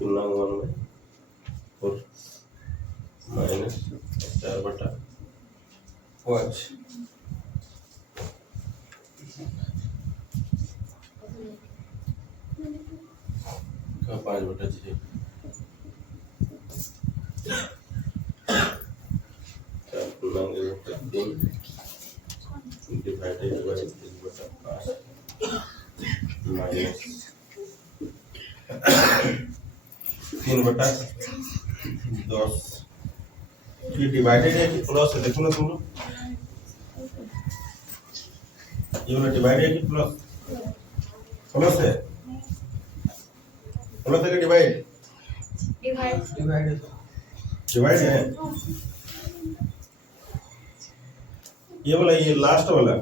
पूर्णांक वन में और माइनस 4/5 का 5/6 4 पूर्णांक 3 डिवाइडेड बाय 3/5 माइनस 3/10। ये डिवाइडेड है कि प्लस है? देखो ना तुम लोग, ये वाला डिवाइड है कि प्लस? प्लस है। प्लस है कि डिवाइड? डिवाइड है। ये वाला, ये लास्ट वाला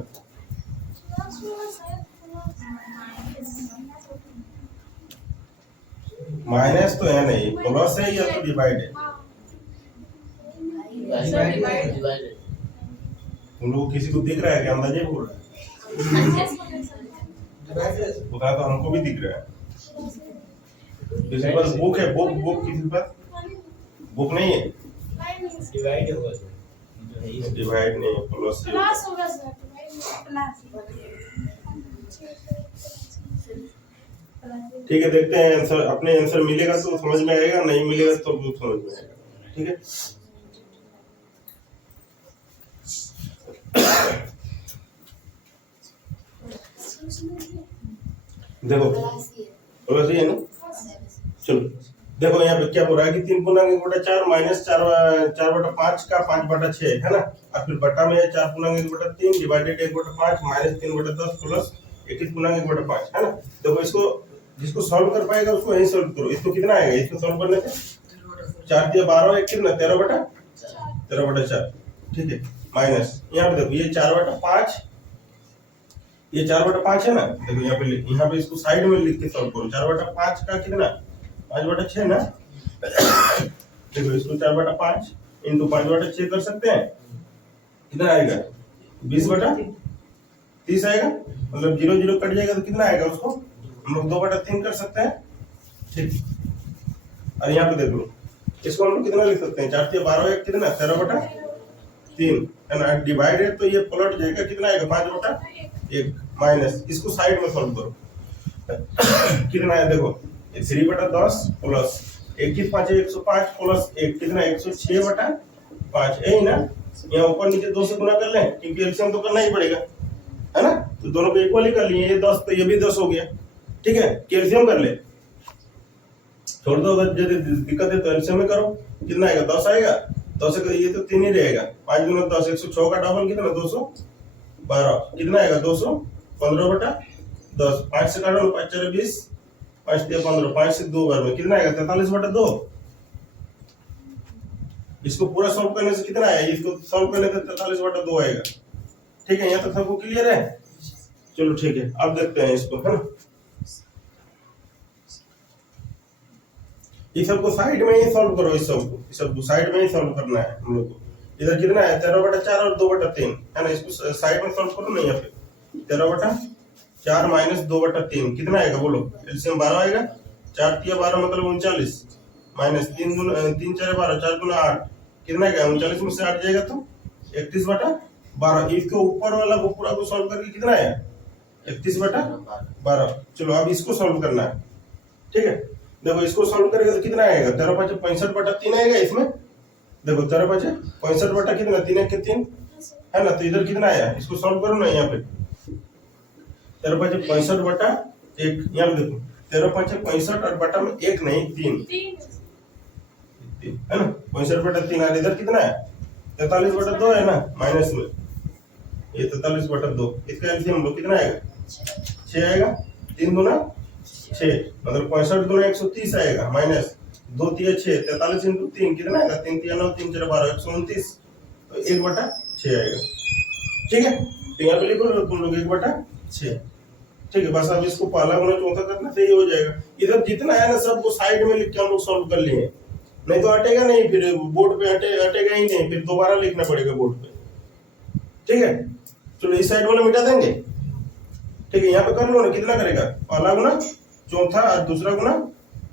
माइनस तो है नहीं, प्लस है या तो डिवाइड है? तुम लोग किसी को दिख रहा है क्या? अंदाजे बोल रहा है? बता तो हमको भी दिख रहा है। किसी पर बुक है? बुक किसी पर बुक नहीं है? डिवाइड होगा सर, डिवाइड नहीं है, प्लस होगा सर, ठीक है। देखते हैं आंसर, अपने आंसर मिलेगा तो समझ में आएगा, नहीं मिलेगा तो समझ में आएगा। ठीक है, देखो प्लस है ना। चलो देखो यहाँ पे क्या बोल रहा है कि 3 पूर्णांक 1/4 माइनस 4/5 का 5/6 है ना, और फिर बटा में 4 पूर्णांक 1/3 डिवाइडेड 1/5 माइनस 3/10 प्लस 21 पूर्णांक 1/5 है ना। देखो इसको, जिसको सॉल्व कर पाएगा उसको यही सॉल्व करो। इसको कितना आएगा? इसको सॉल्व करने से 4 × 12 एक कितना 13/4। ठीक है, माइनस यहाँ पे देखो ये 4/5, ये 4/5 है ना। देखो यहाँ पे इसको साइड में लिख के सॉल्व करो। 4/5 का कितना 5/6 ना। देखो इसको 4/5 इंटू 5/6 कर सकते हैं, कितना आएगा? 20/30 आएगा। मतलब 0 0 कट जाएगा तो कितना आएगा? उसको हम लोग 2/3 कर सकते हैं। ठीक, और यहाँ पे देख लो, इसको हम लोग कितना लिख सकते हैं? 4 × 12 एक कितना 13/3 है ना। डिवाइड है तो ये पलट जाएगा, कितना आएगा? 5/1 माइनस, इसको साइड में सॉल्व करो। कितना है देखो, 3/10 प्लस 21 5 105 प्लस 1 कितना 106/5 है ना। यहाँ ऊपर नीचे 2 से गुना कर लें क्योंकि एलसीएम तो करना ही पड़ेगा है ना। तो दोनों को इक्वल ही कर लिए, ये 10 तो ये भी 10 हो गया। ठीक है, एलसीएम कर ले, छोड़ दो। अगर यदि दिक्कत है तो एलसीएम में करो। कितना आएगा? 10 आएगा। 10 से ये तो 3 ही रहेगा। 5 × 10 106 का डबल कितना 212 कितना आएगा? 215/10। 5 से काटो, 5 × 4 = 20, 5 × 15, 5 से 2 बार में कितना आएगा? 43/2। इसको पूरा सॉल्व करने से कितना आया? इसको सॉल्व करने से 43/2 आएगा। ठीक है, यहाँ तक सबको क्लियर है? चलो ठीक है, अब देखते हैं इसको, है ना। ये सबको साइड में ही सॉल्व करो। इस सबको साइड में ही सॉल्व करना है हम लोग को। इधर कितना है? 13/4 और 2/3 है ना। इसको साइड में सॉल्व करो ना। यहाँ पे 13/4 माइनस 2/3 कितना आएगा? बोलो, एलसीएम 12 आएगा। 4 × 12 मतलब 39 माइनस 3 × 4 = 12, 4 × 8 कितना आएगा? 39 में से 8 जाएगा तो 31/12। इसके ऊपर वाला को पूरा को सॉल्व करके कितना आया? 31/12। चलो अब इसको सॉल्व करना है। ठीक है, देखो इसको सॉल्व करेगा तो कितना आएगा? 13 × 5 = 65/3 आएगा इसमें। देखो 13 × 5 = 65 कितना 3 × 3 है ना। तो इधर कितना आया? इसको सॉल्व करो ना। यहाँ पे 13 × 5 = 65/1। यहाँ पे देखो 13 × 5 = 65 और बटा में 1 नहीं 3 है ना। 65/3 और इधर कितना है? 43/2 है ना माइनस में, ये 43/2। इसका एलसीएम लो, कितना आएगा? 6 आएगा। 3 × 6 मतलब 65 × 130 आएगा माइनस 2 × 3 = 6, 43 × 3 कितना आएगा? 3 × 3 = 9, 3 × 4 = 12, 129 तो 1/6 आएगा। ठीक है, तो यहाँ पे लिखो तुम लोग 1/6। ठीक है, बस अब इसको पहला गुना चौथा करना सही हो जाएगा। इधर जितना है ना सबको साइड में लिख के हम लोग सॉल्व कर लिए, नहीं तो हटेगा नहीं, फिर बोर्ड पे हटेगा ही नहीं, फिर दोबारा लिखना पड़ेगा बोर्ड पे। ठीक है, चलो इस साइड वाला मिटा देंगे। ठीक है, यहाँ पे कर लो ना, कितना करेगा? पहला गुना चौथा और दूसरा गुना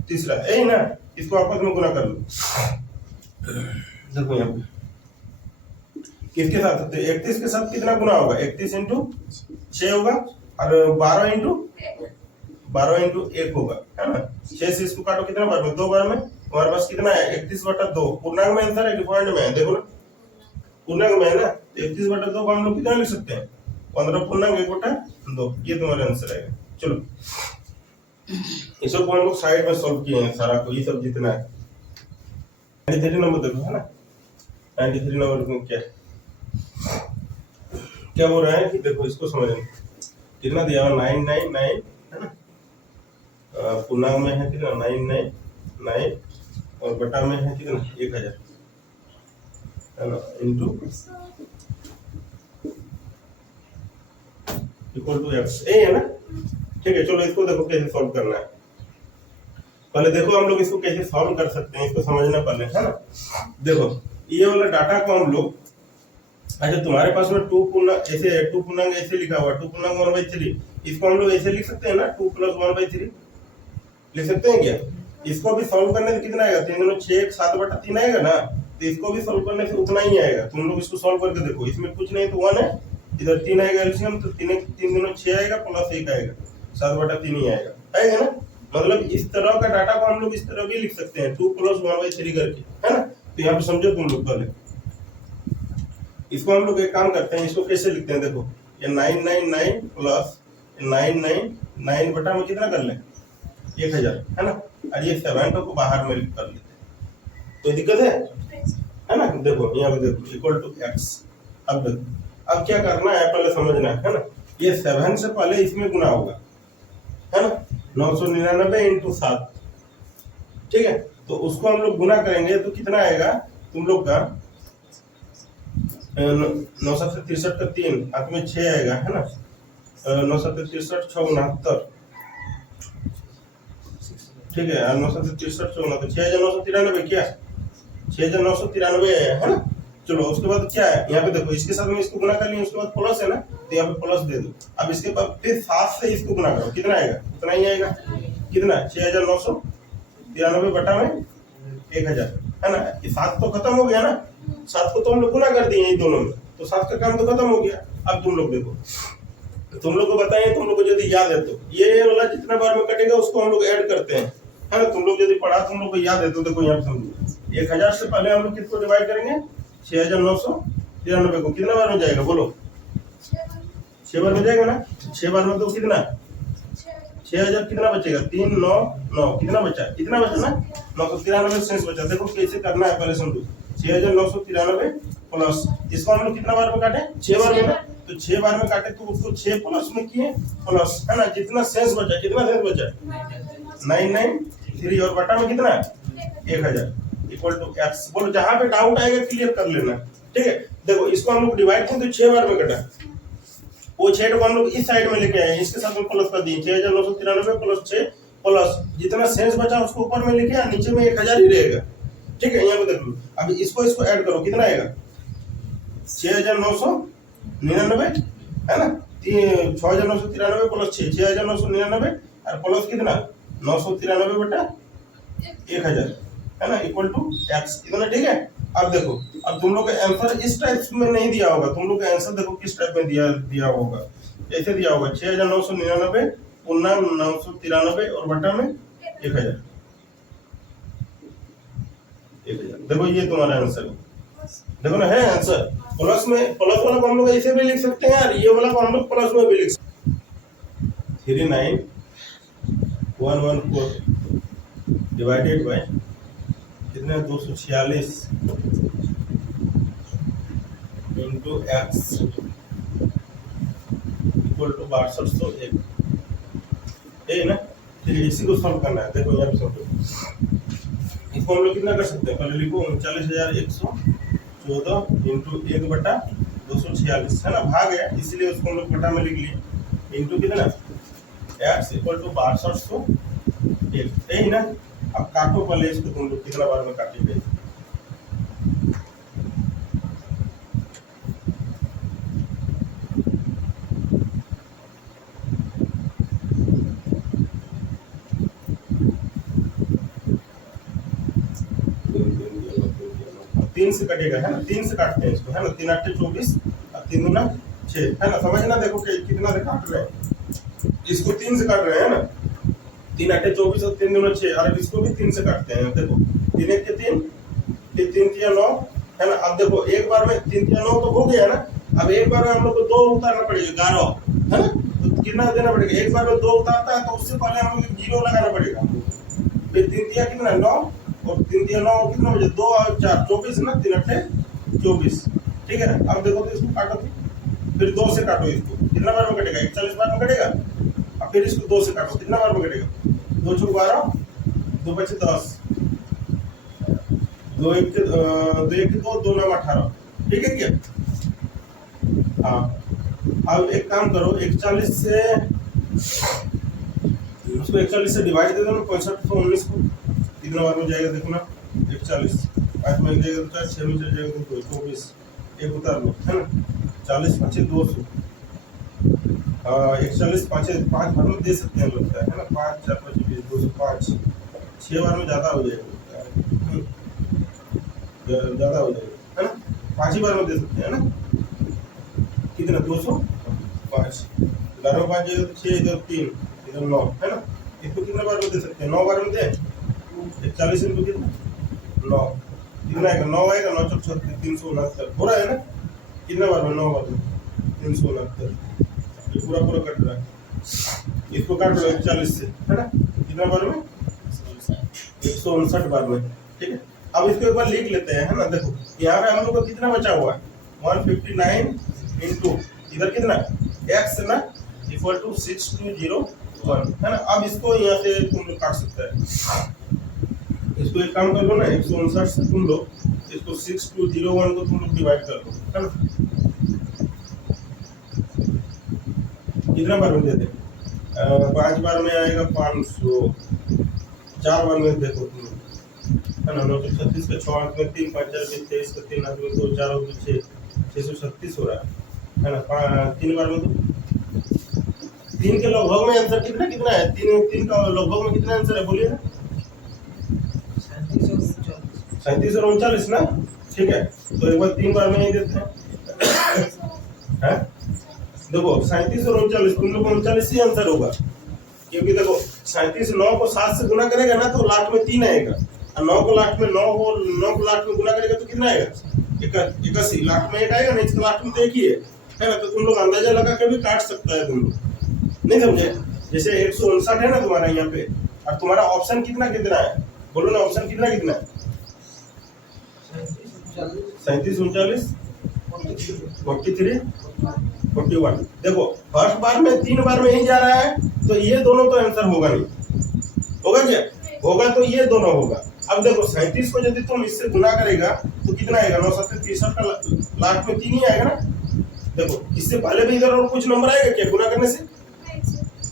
तीसरा यही ना, इसको आपस में गुना कर लो। देखो यहाँ पे किसके साथ होते हैं, 31 के साथ कितना गुना होगा, 31 इंटू 6 होगा, और 12 इंटू 1 होगा, है ना। 6 से इसको काटो कितना बार में, 2 बार में, हमारे पास कितना है 31/2। पूर्णांक में आंसर है कि पॉइंट में है, देखो ना पूर्णांक में है ना, 31/2 को हम लोग कितना लिख सकते हैं, 15 पूर्णांक 1/2, ये तुम्हारा आंसर है। चलो ये सब हम लोग साइड में सॉल्व किए हैं सारा को, ये सब जितना है। 93 नंबर देखो, है ना 93 नंबर में क्या बोल रहा है कि देखो इसको समझना, कितना दिया हुआ 999, है ना, पूर्णांक में है कितना 999, और बटा में है कितना 1000, है ना, इंटू इक्वल टू एक्स, ये है ना। ठीक है, चलो इसको देखो कैसे सॉल्व करना है। पहले देखो हम लोग इसको कैसे सॉल्व कर सकते हैं, इसको समझना पहले, है ना। देखो ये वाला डाटा को हम लोग, अच्छा तुम्हारे पास में 2 पूर्णांक ऐसे लिखा हुआ 2 पूर्णांक 1/3, इसको हम लोग ऐसे लिख सकते हैं ना, 2 + 1/3 लिख सकते हैं क्या। इसको भी सॉल्व करने से कितना आएगा, 3 दूनी 6, 7/3 आएगा ना, तो इसको भी सॉल्व करने से उतना ही आएगा। तुम लोग इसको सॉल्व करके देखो, इसमें कुछ नहीं तो 1 है, इधर 3 आएगा एलसीएम, तो 3 दूनी 6 आएगा, प्लस 1 आएगा, 7/3 ही आएगा ना। मतलब इस तरह का डाटा को हम लोग इस तरह भी लिख सकते हैं, 2 + 1/3 करके, है ना। तो यहाँ पे समझो तुम लोग, पहले इसको हम लोग एक काम करते हैं, इसको कैसे लिखते हैं, देखो ये 999 प्लस 999 बटा में कितना कर ले 1000, है ना, और ये 7 को बाहर में कर लेते हैं, कोई दिक्कत है ना। देखो यहाँ पे देखो इक्वल टू एक्स। अब देखो अब क्या करना है, पहले समझना है ना, ये 7 से पहले इसमें गुना होगा, है ना, 999 इंटू 7, ठीक है। तो उसको हम लोग गुना करेंगे तो कितना आएगा तुम लोग का, 9 7 63 का 3 हाथ में 6 आएगा, है ना, 9 7 63 6 69, ठीक है, 9 7 63 6 69, 6993 क्या 6993 है ना। चलो उसके बाद क्या है, यहाँ पे देखो इसके साथ में इसको गुना कर लिया, उसके बाद प्लस है ना, तो यहाँ पे प्लस दे दो। अब इसके बाद फिर 7 से इसको गुना करो, कितना आएगा, उतना ही आएगा, कितना 6993 बटा में 1000, है ना। ये 7 तो खत्म हो गया ना, 7 को तो हम लोग गुना कर दिए ये दोनों में, तो 7 का काम तो खत्म हो गया। अब तुम लोग देखो, तुम लोग को बताएं, तुम लोग को यदि याद है तो ये वाला जितना बार में कटेगा उसको हम लोग ऐड करते हैं, है ना। तुम लोग यदि पढ़ा, तुम लोग को याद है तो देखो यहाँ पे समझो, 1000 से पहले हम लोग किसको डिवाइड करेंगे, 6993 को, कितना बार में जाएगा बोलो, 6 बार में जाएगा ना। 6 बार में तो कितना 6000 कितना बचेगा, 399 कितना बचा, इतना बचा ना, 993 शेष बचा। देखो कैसे करना है पहले समझो, 6993 प्लस इसको हम लोग कितना बार में काटे, 6 बार में ना, तो 6 बार में काटे तो उसको 6 प्लस में किए प्लस, है ना, जितना शेष बचा, कितना शेष बचा 993, और बटा में कितना 1000 इक्वल टू एक्स। बोलो जहां पे डाउट आएगा क्लियर कर लेना, ठीक है। देखो इसको हम लोग डिवाइड किए तो 6 बार में कटा, वो 6 को हम लोग इस साइड में लेके आए, इसके साथ में प्लस कर दिए, 6993 प्लस 6 प्लस जितना शेष बचा उसको ऊपर में लेके आए, नीचे में 1000 ही रहेगा, ठीक है। यहाँ पे देख लो, अब इसको ऐड करो, कितना आएगा 6999, है ना, 6993 प्लस 6 6999, और प्लस कितना 993 बटा 1000, है ना, इक्वल टू एक्स, इतना, ठीक है। अब देखो, अब तुम लोग का आंसर इस टाइप में नहीं दिया होगा, तुम लोग का आंसर देखो किस टाइप में दिया होगा, ऐसे दिया होगा 6999 पूर्णांक 993 और बटा में 1000। देखो ये तुम्हारा आंसर है, देखो ना, है आंसर। प्लस में, प्लस वाला को हम लोग ऐसे भी लिख सकते हैं, और ये वाला को हम लोग प्लस में भी लिख सकते हैं। 39114 डिवाइडेड बाय कितना 246 इंटू एक्स इक्वल टू 6201, है ना। ठीक है, इसी को सॉल्व करना है। देखो यहाँ पे समझो, इसको हम लोग कितना कर सकते हैं, पहले लिखो 39114 इंटू 1/246, है ना, भाग है इसलिए उसको हम लोग बटा में लिख लिए, इंटू कितना एक्स इक्वल टू 6201, है ना। अब काटो पहले इसको, तुम लोग कितना बार में काटेंगे, 3 से कटेगा, है ना, 3 से काटते हैं इसको, है ना, 3 8 24 और 3 दूना 6, है ना, समझना, देखो कि कितना से काट रहे हैं, इसको 3 से काट रहे हैं ना, 3 8 24 और 3 दूना 6, और इसको भी 3 से काटते हैं, देखो 3 1 के 3, फिर 3 3 9, है ना। अब देखो एक बार में 3 3 9 तो हो गया ना, अब एक बार में हम लोग को 2 उतारना पड़ेगा, 11, है ना, तो कितना देना पड़ेगा, एक बार में 2 उतारता है तो उससे पहले हम लोग 0 लगाना पड़ेगा, फिर 3 3 कितना 9 और 3 3 9 कितना बचे 2 और 4 24 ना, 3 8 24, ठीक है। अब देखो तो इसको काटो, फिर 2 से काटो, इसको कितना बार में कटेगा, 41 बार में कटेगा। अब फिर इसको 2 से काटो, कितना बार में कटेगा, 2 चौक 12, 2 बचे 10, 2 1 के 2 2 9 18, ठीक है क्या। हाँ, अब एक काम करो, 41 से उसको 41 से डिवाइड दे दो ना, 6519 को कितना बार में जाएगा देखो ना, 41 5 में जाएगा तो 4, 6 में चल जाएगा तो 24, एक उतार लो, है ना, 40 5 200, 41 5 बार में दे सकते हैं लगता है ना, 5 4 5 20 205, 6 बार में ज्यादा हो जाएगा, ज्यादा हो जाएगा, है ना, 5 ही बार में दे सकते हैं ना, कितना 205, 11 5 6 इधर 3 इधर 9, है ना, इसको कितना बार में दे सकते हैं, 9 बार में दे, 41 इनको कितना 9, कितना आएगा 9 आएगा, 9 चौक 36 369 हो रहा है ना, कितना बार में 9 बार में 369, ये पूरा पूरा कट रहा है, इसको काट लो 41 से, है ना, कितना बार में 159 बार में, ठीक है। अब इसको एक बार लिख लेते हैं, है ना, देखो यहाँ पे हम लोग को कितना बचा हुआ है 159 इंटू इधर कितना x ना इक्वल टू 6201, है ना। अब इसको यहाँ से तुम लोग काट सकते हैं, इसको एक काम कर लो ना, 159 से तुम लोग इसको 6201 को तुम लोग डिवाइड कर लो, है ना, कितना बार में दे दे, 5 बार में आएगा 500, 4 बार में देखो तुम लोग, है ना, 936 के 6 अंक में 3 5 4 के 23 के 3 अंक में 2 4 और 6 636 हो रहा है ना, 3 बार में तो 3 के लगभग में आंसर कितना कितना है, 3 का लगभग में कितना आंसर है बोलिए ना, 37 और 39 ना, ठीक है। तो एक बार 3 बार में ही देते हैं, हैं, देखो 37 और 39 तुम लोग को 39 ही आंसर होगा, क्योंकि देखो 37 9 को 7 से गुना करेगा ना तो लास्ट में 3 आएगा, और 9 को लास्ट में 9 को लास्ट में गुना करेगा तो कितना आएगा 81, लास्ट में 1 आएगा ना, इसका लास्ट में तो 1 ही है ना, तो तुम लोग अंदाजा लगा के भी काट सकता है तुम लोग, नहीं समझे। जैसे 159 है ना तुम्हारा यहाँ पे, और तुम्हारा ऑप्शन कितना कितना है बोलो ना, ऑप्शन कितना कितना है 37 39 43 41, देखो फर्स्ट बार में 3 बार में ही जा रहा है तो ये दोनों तो आंसर होगा नहीं, होगा क्या, होगा तो ये दोनों होगा। अब देखो 37 को यदि तुम इससे गुना करेगा तो कितना आएगा 9 7 63 का लास्ट में 3 ही आएगा ना, देखो इससे पहले भी इधर और कुछ नंबर आएगा क्या गुना करने से,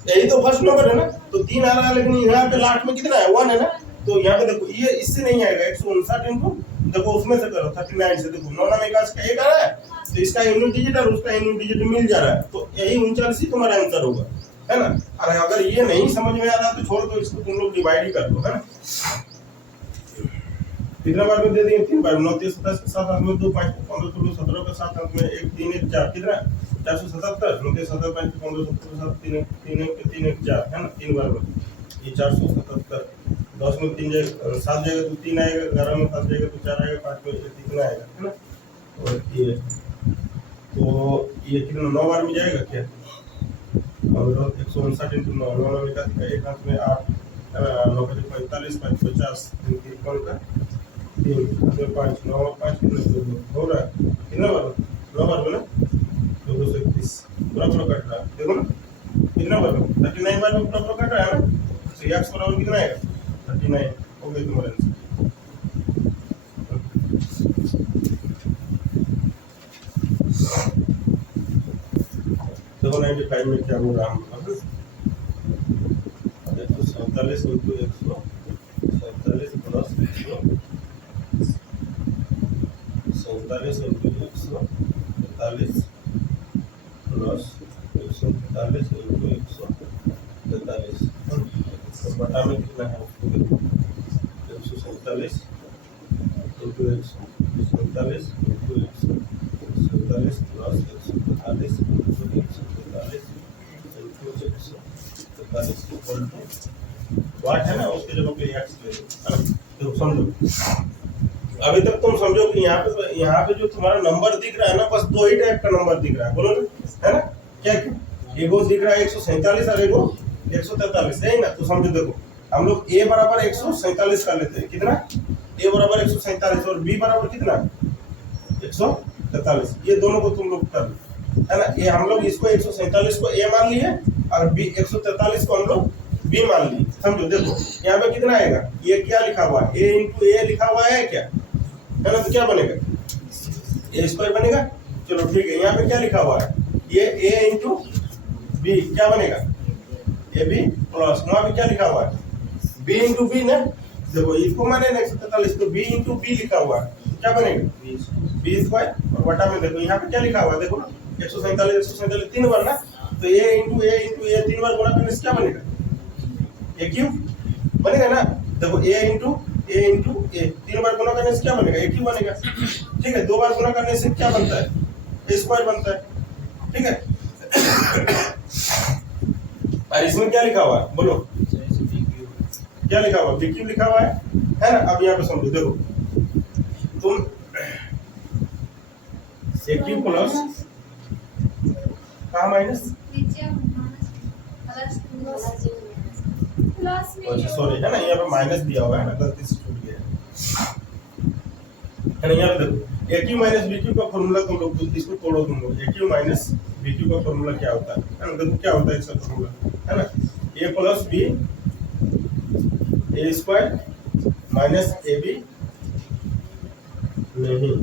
यही तो फर्स्ट नंबर है ना, तो 3 आ रहा है, लेकिन यहाँ पे लास्ट में कितना है 1 है ना, तो यहाँ पे देखो ये इससे नहीं आएगा 159 इनको देखो उसमें से करो 39 से, देखो 9 9 21 का 1 आ रहा है तो इसका यूनिट डिजिट और उसका यूनिट डिजिट मिल जा रहा है, तो यही 39 ही तुम्हारा आंसर होगा, है ना। और अगर ये नहीं समझ में आ रहा तो छोड़ दो, इसको तुम लोग डिवाइड ही कर दो, है ना। कितना बार में दे देंगे 3 बार, 9 3 27 के 7 अंक में 2 5 15 16 17 के 7 अंक में 1 3 1 4 कितना 477, 9 3 7 5 15 17 7 3 1 3 1 3 1 4, है ना, 3 बार में ये 477, 10 में 3 जाएगा 7 जाएगा तो 3 आएगा, 11 में 7 जाएगा तो 4 आएगा, 5 में कितना आएगा, है ना, और ये तो ये कितना 9 बार में जाएगा क्या, और 159 इंटू 9 9 में का 1 अंक में 8 9 का 45 5 50 3 का 3 5 9 5 कितना हो रहा है, कितना बार 9 बार में ना 231 पूरा पूरा कट रहा है, देखो ना कितना बार में 39 बार में पूरा पूरा कट रहा है ना, तो ये x बराबर कितना आएगा 39, हो गया तुम्हारा आंसर। देखो 95 में क्या हो रहा है, देखो 47 into 147 plus 147 into 143 plus 143 into 143, तो बटा में कितना है 147 into 147 into 147 plus 143 into 143 into 143 equal to what है ना, उसके जगह पे एक्स ले लो, है ना। तो समझो, अभी तक तुम समझो कि यहाँ पे जो तुम्हारा नंबर दिख रहा है ना, बस दो ही टाइप का नंबर दिख रहा है, बोलो ना, है ना। क्या एगो दिख रहा है 147 और एगो 143, है ना। तो समझो, देखो हम लोग a बराबर 147 कर लेते हैं, कितना a बराबर 147 और b बराबर कितना 143, ये दोनों को तुम लोग कर लो, है ना। ये हम लोग इसको 147 को a मान लिए और b 143 को हम लोग b मान लिए। समझो, देखो यहाँ पे कितना आएगा, ये क्या लिखा हुआ है, a इंटू ए लिखा हुआ है क्या, है ना। तो क्या बनेगा, ए स्क्वायर बनेगा। चलो ठीक है, यहाँ पे क्या लिखा हुआ है, ये a इंटू बी क्या बनेगा, ए बी प्लस, वहां पे क्या लिखा हुआ है b इंटू बी ना। देखो इसको माने 143 तो b इंटू बी लिखा हुआ है, तो क्या बनेगा बी स्क्वायर, और बटा में देखो यहाँ पे क्या लिखा हुआ है, देखो ना 147 तीन बार ना, तो a इंटू ए तीन बार गुणा करने से क्या बनेगा, ए क्यूब बनेगा ना। देखो a इंटू ए तीन बार गुणा करने से क्या बनेगा, ए क्यूब बनेगा। ठीक है, दो बार गुणा करने से क्या बनता है, ए स्क्वायर बनता है। ठीक है, और इसमें क्या लिखा हुआ है, बोलो क्या लिखा हुआ, बी क्यूब लिखा हुआ है ना। अब यहाँ पे समझो, देखो तुम ए क्यूब प्लस कहाँ माइनस, सॉरी है ना, यहाँ पे माइनस दिया हुआ है ना, गलती से छूट गया है ना। यहाँ पे देखो A cube minus B Q का फॉर्मूला तुम लोग इसको तोड़ो, तुम लोग ए क्यू माइनस बी क्यू का फॉर्मूला क्या होता है ना। देखो क्या होता है इसका फॉर्मूला, है ना, A plus B A square minus A B, नहीं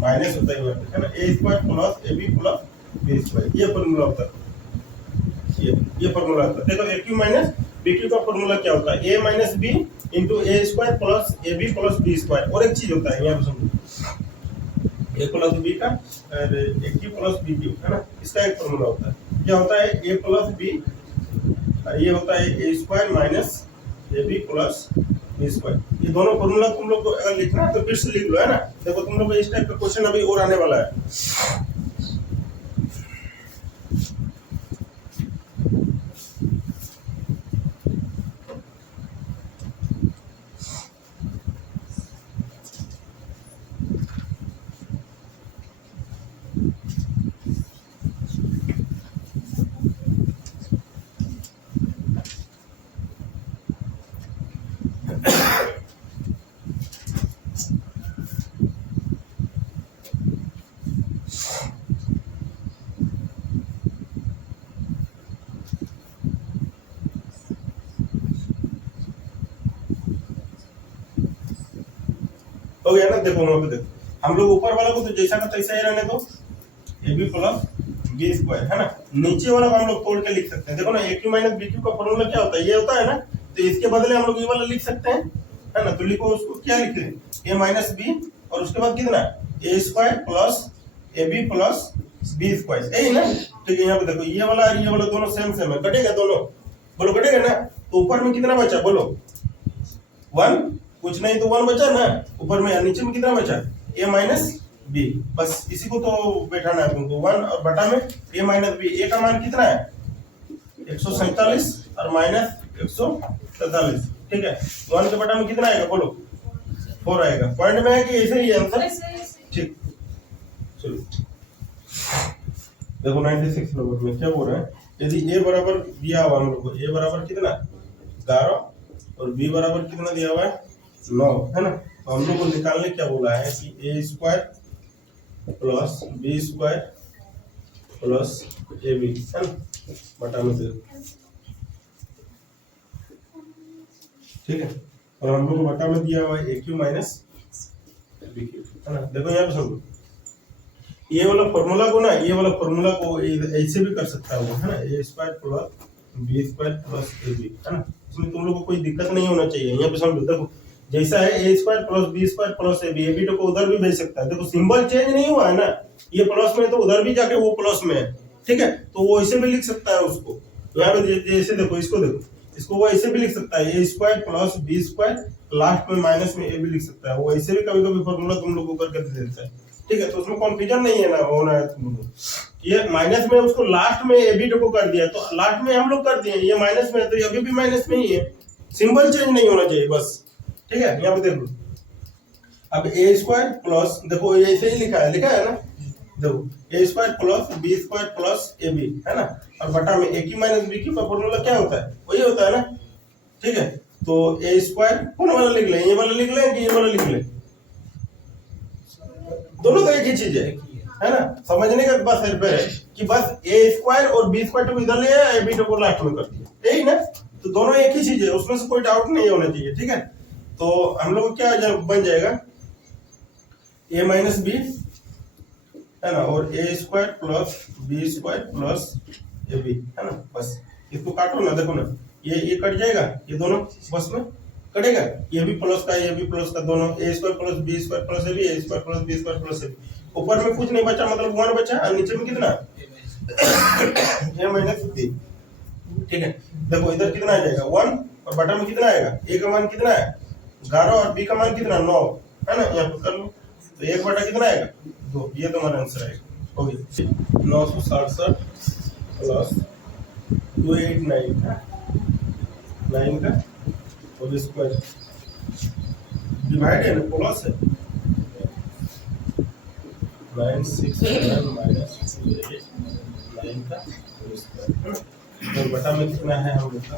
माइनस होता है यहाँ पे, है ना, A square plus A B plus B square, ये फॉर्मूला होता है, ये फॉर्मूला होता है। देखो A cube minus B Q का फॉर्मूला क्या होता है, A minus B into A square plus A B plus B square. और एक चीज होता है यहाँ पे समझो, ए प्लस बी का ए क्यू प्लस बी क्यू, है ना, इसका एक फॉर्मूला होता है, क्या होता है ए प्लस बी, ये होता है A square minus A B plus B square. ये दोनों फॉर्मूला तुम लोग को अगर लिखना है तो फिर से लिख लो, है ना। देखो तुम लोग को इस टाइप का क्वेश्चन अभी और आने वाला है। हो गया ना। देखो वहां पे देखो, हम लोग ऊपर वाला को तो जैसा का तैसा ही रहने दो, a B plus B square, है ना। नीचे वाला को हम लोग तोड़ के लिख सकते हैं। देखो ना, ए क्यू माइनस बी क्यू का फॉर्मूला क्या होता है, ये होता है ना। तो इसके बदले हम लोग ये वाला लिख सकते हैं, है ना। तो लिखो उसको, क्या लिखते हैं, ए माइनस बी और उसके बाद कितना A square plus A B plus B square, यही ना। ठीक है, यहाँ पे देखो ये वाला और ये वाला दोनों सेम सेम है, कटेगा दोनों, बोलो कटेगा ना। तो ऊपर में कितना बचा, बोलो 1, कुछ नहीं तो 1 बचा ना ऊपर में, नीचे में कितना बचा a माइनस बी, बस इसी को तो बैठाना है तुमको। 1 और बटा में a माइनस बी, a का मान कितना है 147 और माइनस 143। ठीक है, 1 के बटा में कितना आएगा, बोलो 4 आएगा। पॉइंट में है कि ऐसे ही आंसर, ठीक। चलो देखो 96 नंबर में क्या बोल रहा है, यदि a बराबर दिया हुआ हम लोग को, a बराबर कितना 11 और b बराबर कितना दिया हुआ है 9, है ना। तो हम लोग को निकालने क्या बोला है कि A square plus B square plus A B, है ना, बटा में दे। ठीक है, और हम लोग को बटा में दिया हुआ है ए क्यू माइनस बी क्यू, है ना। देखो यहाँ पे समझो, ये वाला फॉर्मूला को ना, ये वाला फॉर्मूला को ऐसे भी कर सकता है वो, है ना, A square plus B square plus A B, है ना। इसमें तुम लोग को कोई दिक्कत नहीं होना चाहिए। यहाँ पे समझो, देखो जैसा है A square plus B square plus A B को उधर भी भेज सकता है। देखो सिंबल चेंज नहीं हुआ है ना, ये प्लस में तो उधर भी जाके वो प्लस में है। ठीक है, तो वो ऐसे भी लिख सकता है उसको। यहाँ पे जैसे देखो, इसको देखो, इसको वो ऐसे भी लिख सकता है A square plus B square, last में माइनस में ए भी लिख सकता है, वो ऐसे भी कभी कभी फॉर्मूला तुम लोग को करके दे देता है। ठीक है, तो उसमें कॉन्फ्यूजन नहीं है ना, होना है तुम लोग ये माइनस में उसको लास्ट में ए बी को कर दिया, तो लास्ट में हम लोग कर दिए, ये माइनस में है तो ये अभी भी माइनस में ही है, सिंबल चेंज नहीं होना चाहिए बस। ठीक है, यहाँ पे देख लो, अब ए स्क्वायर प्लस, देखो ये ऐसे ही लिखा है ना, देखो A square plus B square plus A B है ना, और बटा में ए की माइनस बी की फॉर्मूला क्या होता है, वही होता है ना। ठीक है, तो ए स्क्वायर कौन वाला लिख लें, ये वाला लिख लें कि ये वाला लिख लें, दोनों तो एक ही चीज है ना, समझने का बस है कि बस ए स्क्वायर और बी स्क्वायर को इधर ले आया, ए बी को लास्ट में कर दिया, यही ना, तो दोनों एक ही चीज है, उसमें से कोई डाउट नहीं होना चाहिए। ठीक है, तो हम लोग क्या बन जाएगा, ए माइनस बी है ना, और A square plus B square plus A B है ना, बस इसको काटो ना, देखो ना ये कट जाएगा, ये दोनों बस में कटेगा, ये भी प्लस का ये भी प्लस का, दोनों A square plus B square plus A B, A square plus B square plus A B, ऊपर में कुछ नहीं बचा, मतलब 1 बचा, और नीचे में कितना ए माइनस बी। ठीक है, देखो इधर कितना आ जाएगा 1, और बटा में कितना आएगा, ए का मान कितना है 11 और बी का मान कितना 9 है ना, यहाँ पे कर लो, तो 1 बटा कितना आएगा 2, ये तुम्हारा आंसर आएगा। हो गया 967 प्लस 289 9 का होल स्क्वायर, डिवाइड है ना, प्लस है 967 माइनस 289 का होल स्क्वायर, और बटा में कितना है हम लोग का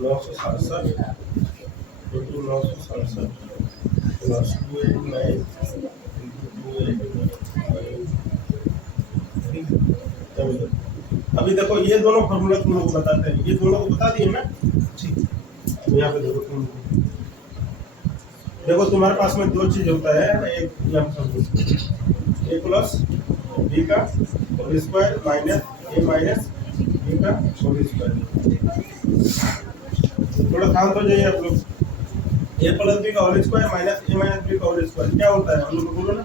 967 प्लस 289 अभी देखो ये दोनों फॉर्मूला तुम लोग को बताते हैं, ये दोनों को बता दिए ना। ठीक, यहाँ पे देखो तुम देखो तुम्हारे पास में दो चीज होता है, एक ए प्लस बी का होल स्क्वायर माइनस ए माइनस बी का होल स्क्वायर। थोड़ा शांत हो जाइए आप लोग, ए प्लस बी का होल स्क्वायर माइनस ए माइनस बी का होल स्क्वायर क्या होता है, हम लोग बोलो ना,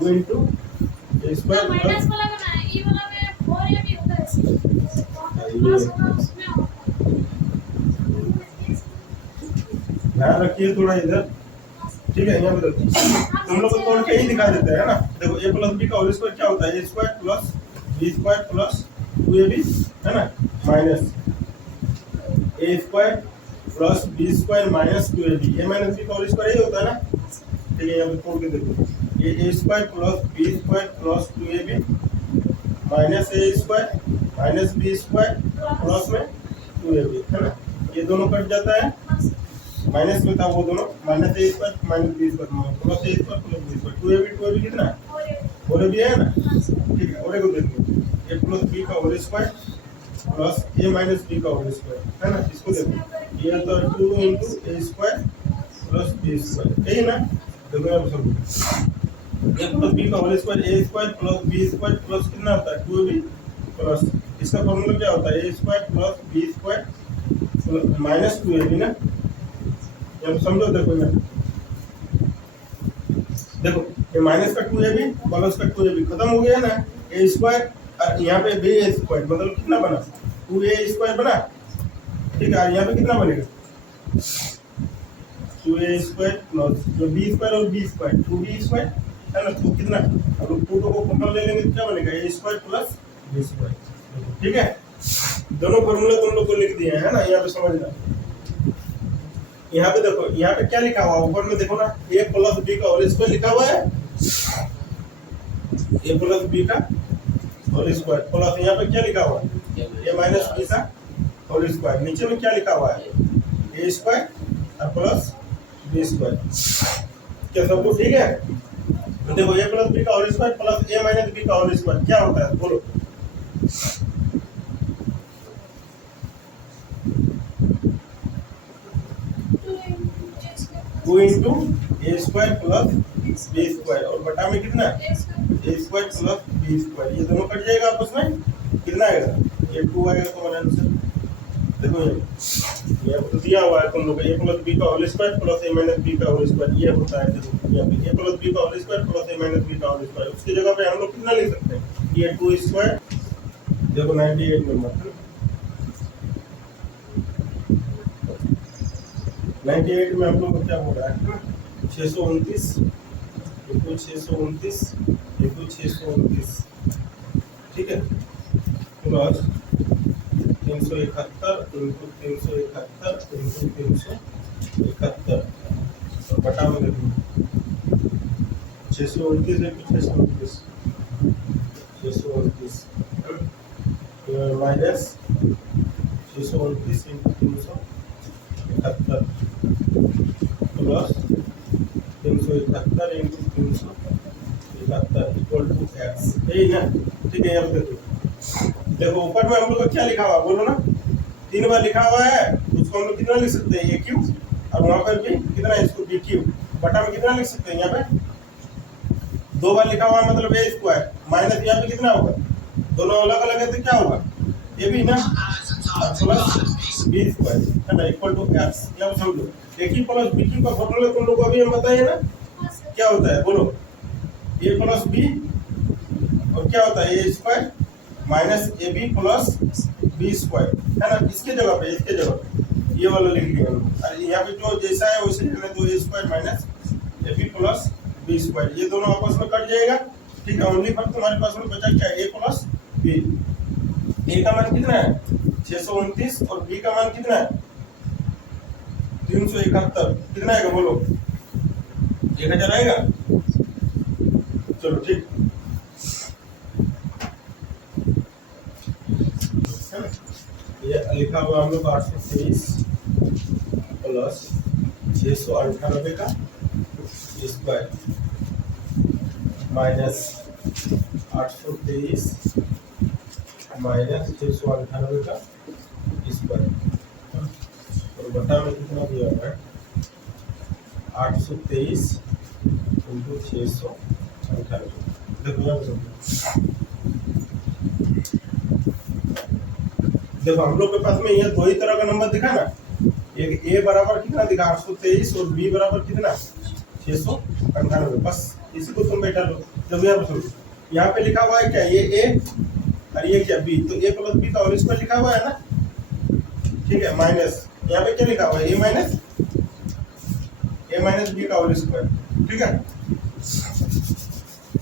2 इंटू ए स्क्वायर माइनस वाला का ना ये वाला में 4 या भी होता है, प्लस होगा उसमें, ध्यान रखिए थोड़ा इधर। ठीक है, यहाँ पे तुम लोग को तोड़ के ही दिखा देते हैं ना, देखो ए प्लस बी का होल स्क्वायर क्या होता है, A square plus B square plus 2ab है ना, minus A square plus B square minus 2ab, A minus B का होल स्क्वायर यही होता है ना। ठीक है, यहाँ पे तोड़ के देखो, ये A square plus B square plus 2ab minus A square minus B square plus में 2ab है ना, ये दोनों कट जाता है, माइनस में था वो दोनों, minus A square minus B square plus A square plus B square 2ab कितना है, और भी है ना। ठीक है, और एक देखो, ए प्लस बी का whole square plus A minus B का होल स्क्वायर है ना, इसको देखो, ये तो 2 into A square plus B square, यही ना। देखो यहाँ पे ए प्लस बी का whole square A square plus B square plus कितना होता है 2ab प्लस, इसका फॉर्मूला क्या होता है, A square plus B square minus 2ab ना, अब समझो। देखो ना, देखो ये माइनस का 2ab प्लस का 2ab खत्म हो गया ना, ए स्क्वायर और यहाँ पे बी ए स्क्वायर, मतलब कितना बना 2a स्क्वायर बना। ठीक है, यहाँ पे कितना बनेगा 2a स्क्वायर प्लस जो बी स्क्वायर और बी स्क्वायर 2b स्क्वायर है ना, तो कितना अब लोग 2 को कॉमन ले लेंगे तो क्या बनेगा ए स्क्वायर प्लस बी स्क्वायर। ठीक है, दोनों फॉर्मूला तुम लोग को लिख दिए है ना, यहाँ पे समझना। यहाँ पे देखो, यहाँ पे क्या लिखा हुआ है ऊपर में देखो ना, ए प्लस बी का होल स्क्वायर लिखा हुआ है, ए प्लस बी का होल स्क्वायर प्लस यहाँ पे क्या लिखा हुआ है, ए माइनस बी का होल स्क्वायर, नीचे में क्या लिखा हुआ है ए स्क्वायर और प्लस बी स्क्वायर। क्या सब कुछ ठीक है? देखो ए प्लस बी का whole square plus A minus B का होल स्क्वायर क्या होता है, बोलो। Two into A square plus B square, और बटा में कितना A square plus B square, ये दोनों कट जाएगा आपस में, कितना आएगा ये 2 आएगा तुम्हारा आंसर। देखो ये तो दिया हुआ है तुम लोग, ए प्लस बी का whole square plus A minus B का होल स्क्वायर, ये होता है। देखो यहाँ पे ए प्लस बी का whole square plus A minus B का होल स्क्वायर, उसकी जगह पे हम लोग कितना लिख सकते हैं, ये 2 स्क्वायर, देखो 98 नंबर 98 में हम लोग को क्या हो रहा है 629 इंटू 629 इंटू 629, ठीक है, प्लस 371 इंटू 371 इंटू 371 बटा में देखो 629 into 629 629 minus 629 into 371 plus 371 into 371 equal to x, यही ना, ठीक है। यहाँ पे देखो देखो ऊपर में हम लोग का क्या लिखा हुआ बोलो ना, 3 बार लिखा हुआ है, उसको हम लोग कितना लिख सकते हैं ए क्यू, और वहाँ पर भी कितना है इसको बी क्यू, बटा में कितना लिख सकते हैं, यहाँ पे 2 बार लिखा हुआ है मतलब ए स्क्वायर, माइनस यहाँ पे कितना होगा, दोनों अलग अलग है तो क्या होगा ये भी ना, प्लस बी स्क्वायर है ना इक्वल टू एक्स। यहाँ समझो a Q plus b Q का फॉर्मूला तुम लोग को अभी हम बताए ना, क्या होता है बोलो, ए प्लस बी और क्या होता है A square minus A B plus B square, है ना, इसके जगह पे ये वाला लिख लिया और यहाँ पे जो जैसा है वैसे लिखना, तो A square minus A B plus B square, ये दोनों आपस में कट जाएगा, ठीक है। ओनली फर्क तुम्हारे पास में बचा क्या है ए प्लस बी, ए का मान कितना है 629 और बी का मान कितना है 371, कितना आएगा बोलो 1000 आएगा, चलो ठीक, ये लिखा हुआ हम लोग 823 प्लस 698 का स्क्वायर माइनस 823 माइनस 698 का स्क्वायर, और बटा में कितना दिया हुआ है 823 इंटू 698, देखो हम लोग के पास में ये दो ही तरह का नंबर दिखा ना, एक ए बराबर कितना दिखा 823 और बी बराबर कितना 698, बस इसी को तुम बैठा लो। जब यहाँ पर यहाँ पे लिखा हुआ है क्या ये ए और ये क्या बी, तो ए प्लस बी का और स्क्वायर लिखा हुआ है ना, ठीक है, माइनस यहाँ पे क्या लिखा हुआ है ए माइनस बी का और स्क्वायर, ठीक है,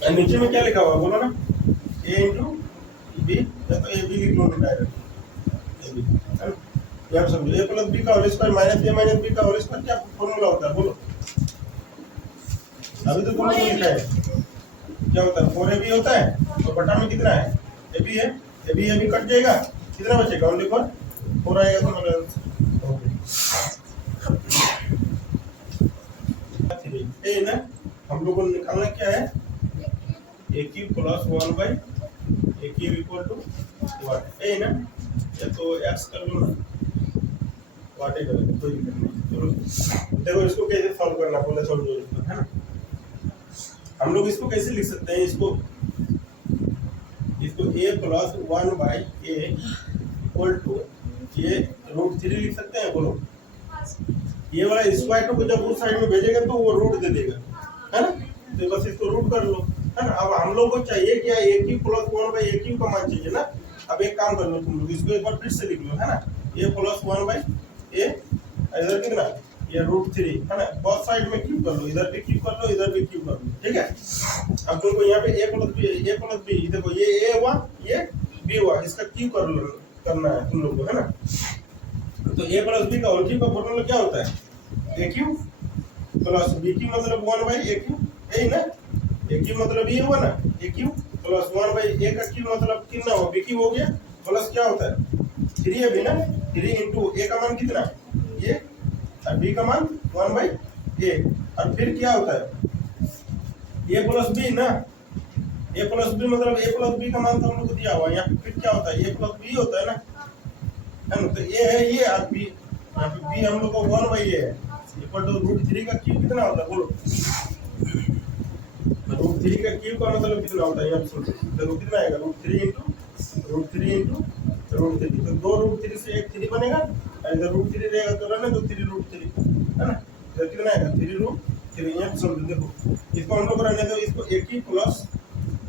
और नीचे में क्या लिखा हुआ है बोलो ना ए इंटू बी, या तो ए बी लिख लो डायरेक्ट, यहाँ समझो ए प्लस बी का होल स्क्वायर माइनस बी का होल स्क्वायर क्या फॉर्मूला होता है बोलो, अभी तो तुमने लिखा है क्या होता है 4ab होता है, तो बटा में कितना है ab है, ab कट जाएगा, कितना बचेगा ओनली 4 आएगा तुम्हारा आंसर। ए ना हम लोग को निकालना क्या है A cube plus 1 by A cube equal to what, A ना, या तो एक्स कर लो ना वाट ही करें कोई दिक्कत नहीं, चलो देखो इसको कैसे सॉल्व करना बोले समझो इसको, है ना, हम लोग इसको कैसे लिख सकते हैं, इसको a plus 1 by a equal to ये √3 लिख सकते हैं बोलो, ये वाला स्क्वायर को जब उस साइड में भेजेगा तो वो रूट दे देगा, है ना, तो बस इसको रूट कर लो, है ना। अब हम लोग को चाहिए क्या A Q plus 1 by A cube का मान चाहिए ना, अब एक काम कर लो तुम लोग इसको एक बार फिर से लिख लो, है ना, ए प्लस 1 बाई ए इधर कितना ये √3, है ना, बहुत साइड में क्यूब कर लो, इधर भी क्यूब कर लो इधर भी क्यूब कर लो, ठीक है। अब तुमको यहाँ पे a प्लस बी देखो ये a हुआ ये b हुआ, इसका क्यूब कर लो करना है तुम लोग को, है ना, तो a प्लस बी का होल क्यूब का फॉर्मूला क्या होता है a cube plus b cube मतलब 1 बाई a क्यूब, यही ना, a क्यूब मतलब ये हुआ ना a cube plus 1 by a का क्यूब मतलब कितना हुआ b क्यूब हो गया, प्लस क्या होता है 3 है भी ना, 3 इंटू a का मान कितना ये और b का मान 1 बाई a, और फिर क्या होता है a प्लस b ना, a प्लस b मतलब a प्लस b का मान तो हम लोग को दिया हुआ है, यहाँ पे फिर क्या होता है a प्लस b होता है ना, है ना, तो a है ये और b, यहाँ पे b हम लोग को 1 बाई a है इक्वल टू √3 का क्यूब कितना होता है बोलो, √3 का क्यूब का मतलब कितना होता है, यहाँ पे देखो कितना आएगा √3 इंटू √3, तो 2 √3 से एक 3 बनेगा, और इधर √3 रहेगा तो रहने दो 3 √3, है ना, इधर कितना आएगा 3 √3, यहाँ समझो देखो इसको हम लोग रहने दो, इसको a cube plus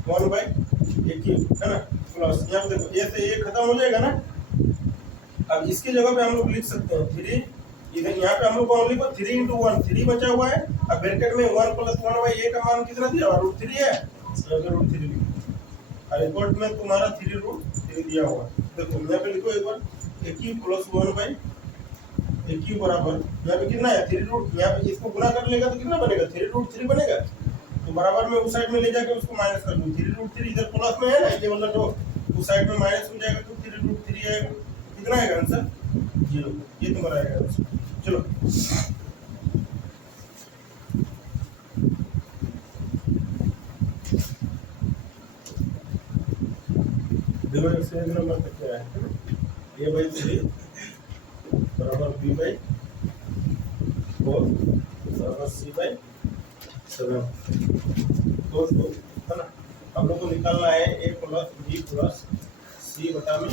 1 by a cube, है ना, प्लस यहाँ पे देखो a से a खत्म हो जाएगा ना, अब इसकी जगह पे हम लोग लिख सकते हैं 3 इधर यहाँ पे हम लोग को ओनली पर 3 into 1 3 बचा हुआ है। अब ब्रैकेट में 1 + 1/a का मान कितना दिया हुआ √3 है, तो अगर √3 लिखो और रिकॉर्ड में तुम्हारा 3√3 दिया हुआ है। देखो यहाँ पे लिखो एक बार a क्यूब + 1/a क्यूब बराबर यहाँ पे कितना है 3 यहाँ पे इसको गुना कर लेगा तो कितना बनेगा 3√3 बनेगा। तो बराबर में उस साइड में ले जाके उसको माइनस कर दो। 3√3 इधर प्लस में है ना, ये वाला जो उस साइड में माइनस हो जाएगा तो 3√3 आएगा। कितना आएगा आंसर 0। ये तुम्हारा आएगा आंसर। चलो देखो एक्सरसाइज नंबर क्या है, a/3 बराबर b/4 बराबर c/7 दोस्तों, है ना। हम लोग को निकालना है a + b + c बटा में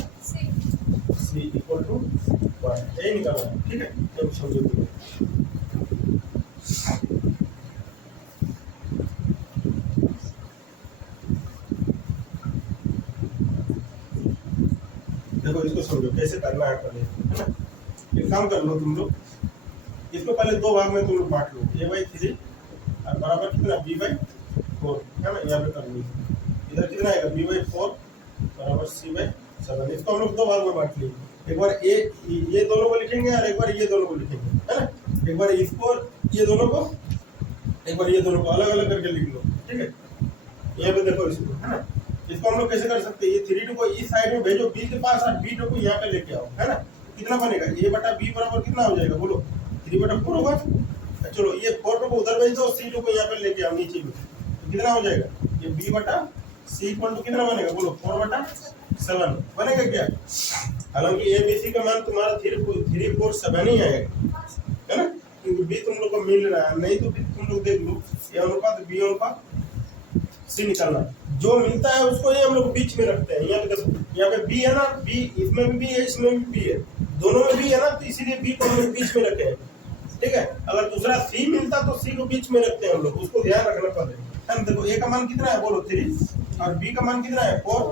c इक्वल टू 1, यही निकालना है। ठीक है, जब समझो तो देखो इसको समझो कैसे करना है पहले, है ना। एक काम कर लो तुम लोग, इसको पहले दो भाग में तुम लोग बांट लो, a/3 और बराबर कितना b/4, है ना। यहाँ पे कर लो, इधर कितना आएगा b/4 बराबर c/7। इसको हम लोग दो भाग में बांट लिए। एक बार ये दोनों को लिखेंगे और एक बार ये दोनों को लिखेंगे, है ना। एक बार इसको ये दोनों को, एक बार ये दोनों को अलग अलग करके लिख लो। ठीक है, यहाँ पे देखो इसको, है ना। इसको हम लोग कैसे कर सकते हैं, ये 3 को इस साइड में भेजो b के पास और b को यहाँ पे लेके आओ, है ना। कितना बनेगा a/b बराबर कितना हो जाएगा बोलो 3/4 होगा। चलो ये 4 को उधर भेज दो, c को यहाँ पे लेके आओ नीचे में, तो कितना हो जाएगा ये b/c इक्वल टू कितना बनेगा बोलो 4/7 बनेगा क्या। हालांकि a b c का मान तुम्हारा 3 4 7 ही आएगा, है ना, क्योंकि b तुम लोग को मिल रहा है। नहीं तो फिर तुम लोग देख लो ये अनुपात b अनुपात c निकालना, जो मिलता है उसको ये हम लोग बीच में रखते हैं। यहाँ पे देखो, यहाँ पे b है ना, b इसमें भी b है, इसमें भी b है, दोनों में b है ना, तो इसीलिए b को हम लोग बीच में रखे हैं। ठीक है, अगर दूसरा c मिलता तो c को बीच में रखते हैं हम लोग, उसको ध्यान रखना पड़ेगा। हम देखो a का मान कितना है बोलो 3 और b का मान कितना है 4,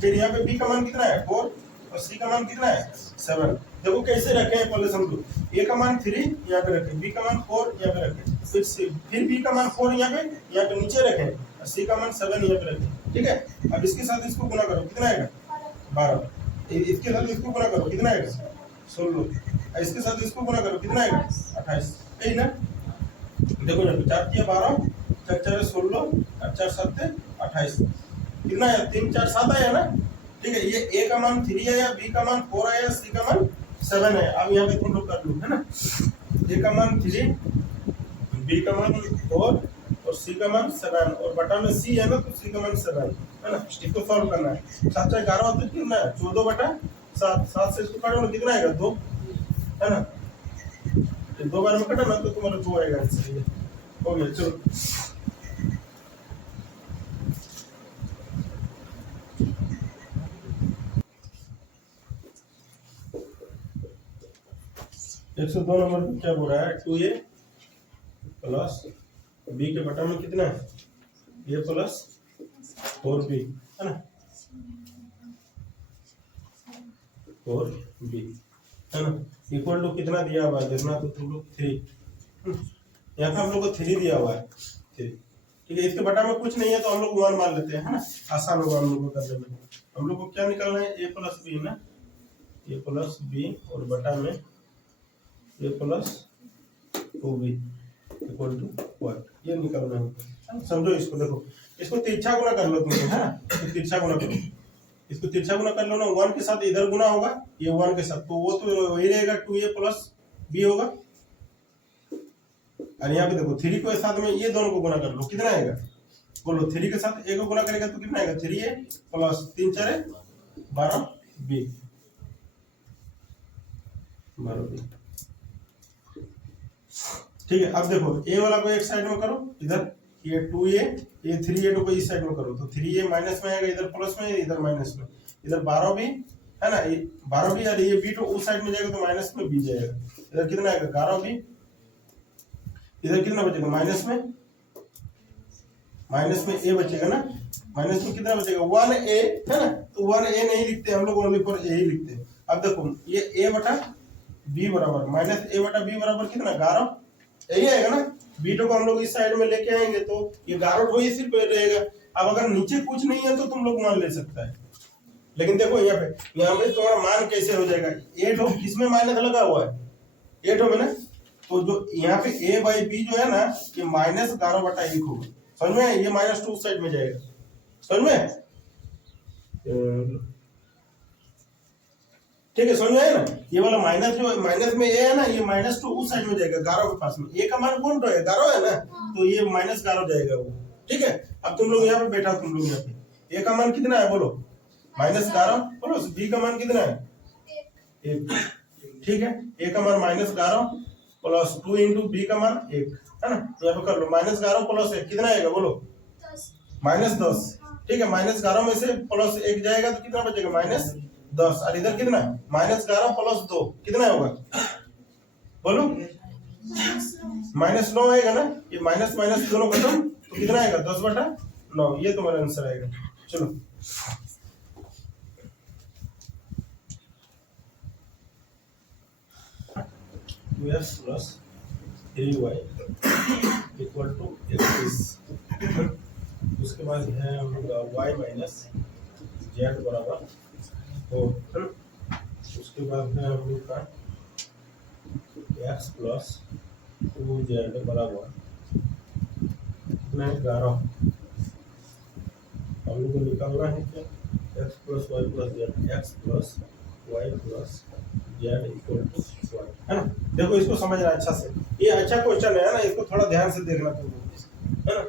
फिर यहाँ पे b का मान कितना है 4 और c का मान कितना है 7। देखो कैसे रखे हैं पहले समझो, a का मान 3 यहाँ पे रखें, b का मान 4 यहाँ पे रखें, फिर b का मान 4 यहाँ पे नीचे रखें और c का मान 7 यहाँ पे रखें। ठीक है, अब इसके साथ इसको गुना करो, कितना आएगा 12, इसके साथ इसको गुना करो, कितना आएगा 16, इसके साथ इसको गुना करो, कितना आएगा 28, यही ना। देखो यहाँ पे 4 × 12 4 × 16 और 4 × 7 28, कितना है 3 4 7 आया ना। ठीक है, ये a का मान 3 है या b का मान 4 है या c का मान 7 है। अब यहाँ पे तुम लोग कर लो, है ना, a का मान 3 b का मान 4 और c का मान 7 और बटा में c है ना, तो c का मान 7 है ना। इसको सॉल्व करना है, 7 × 11 तो कितना है 14/7, 7 से इसको काटो ना, कितना आएगा 2, है ना। 2 बार में कटा ना तो तुम्हारा 2 आएगा आंसर, ये हो गया। चलो एक सौ 2 नंबर पे क्या बोल रहा है 2a प्लस b के बटा में कितना है a प्लस 4b, है ना, 4b, है ना, इक्वल टू कितना दिया हुआ है देखना तो तुम लोग 3, यहाँ पे हम लोग को 3 दिया हुआ है 3। ठीक है, इसके बटा में कुछ नहीं है तो हम लोग 1 मान लेते हैं, है ना, आसान होगा हम लोग को करने में। हम लोग को क्या निकालना है a प्लस b ना, a प्लस b और बटा में a plus 2b equal to 1, ये निकालना है। समझो इसको, देखो इसको तिरछा गुना कर लो तुम, है ना, तिरछा गुना करो, इसको तिरछा गुना कर लो ना, 1 के साथ इधर गुना होगा, ये 1 के साथ, तो वो तो वही रहेगा 2a प्लस b होगा। और यहाँ पे देखो 3 को साथ में ये दोनों को गुना कर लो, कितना आएगा बोलो, 3 के साथ a को गुना करेगा तो कितना आएगा 3a प्लस 3 4 12b 12b। ठीक है, अब देखो a वाला को एक साइड में करो, इधर ये 2a ये 3a को इस साइड में करो, तो 3a माइनस में आएगा, इधर प्लस में, इधर माइनस में, इधर 12 भी है ना, ये 12 भी, और ये b तो उस साइड में जाएगा तो माइनस में b जाएगा, इधर कितना आएगा 11 भी, इधर कितना बचेगा माइनस में a बचेगा ना, माइनस में कितना बचेगा 1a, है ना, तो 1a नहीं लिखते हम लोग, ओनली फॉर a ही लिखते हैं। अब देखो ये a बटा बी बराबर माइनस ए बटा बी बराबर कितना 11, यही आएगा ना। बीटा को हम लोग इस साइड में लेके आएंगे तो ये 11 ठो इसी पे रहेगा। अब अगर नीचे कुछ नहीं है तो तुम लोग मान ले सकता है, लेकिन देखो यहाँ पे तुम्हारा मान कैसे हो जाएगा, 8 हो किसमें माइनस लगा हुआ है 8 हो में ना, तो जो यहाँ पे a बाई बी जो है ना ये माइनस 11 बटा 1 होगा। समझ में, ये माइनस 2 साइड में जाएगा, समझ में, ठीक है, समझ में आया ना। ये वाला माइनस जो माइनस में ए है ना, ये माइनस 2 उस साइड में जाएगा 11 के पास में। ए का मान कौन है 11 है ना, तो ये माइनस 11 जाएगा वो, ठीक है। अब तुम लोग यहाँ पे बैठा, तुम लोग यहाँ पे ए का मान कितना है बोलो, माइनस 11, बोलो बी का मान कितना है 1, ठीक है। ए का मान माइनस 11 प्लस 2 इंटू बी का मान 1 है ना, यहाँ पे कर लो माइनस 11 प्लस 1 कितना आएगा बोलो, माइनस 10, ठीक है। माइनस 11 में से प्लस 1 जाएगा तो कितना बचेगा माइनस 10, और इधर कितना माइनस 11 प्लस 2 कितना होगा बोलो, माइनस 9 आएगा ना। ये माइनस माइनस दोनों खत्म तो कितना आएगा 10 बटा 9, ये तुम्हारा आंसर आएगा। चलो x plus 3y equal to 21, उसके बाद है हम लोग y माइनस जेड बराबर 4, उसके बाद है हम लोग का x प्लस 2z बराबर 11। हम लोग को निकालना है क्या, x plus y plus z, x plus y plus z equal to 1, है ना। देखो इसको समझना अच्छा से, ये अच्छा क्वेश्चन है ना, इसको थोड़ा ध्यान से देखना तुम लोग, है ना।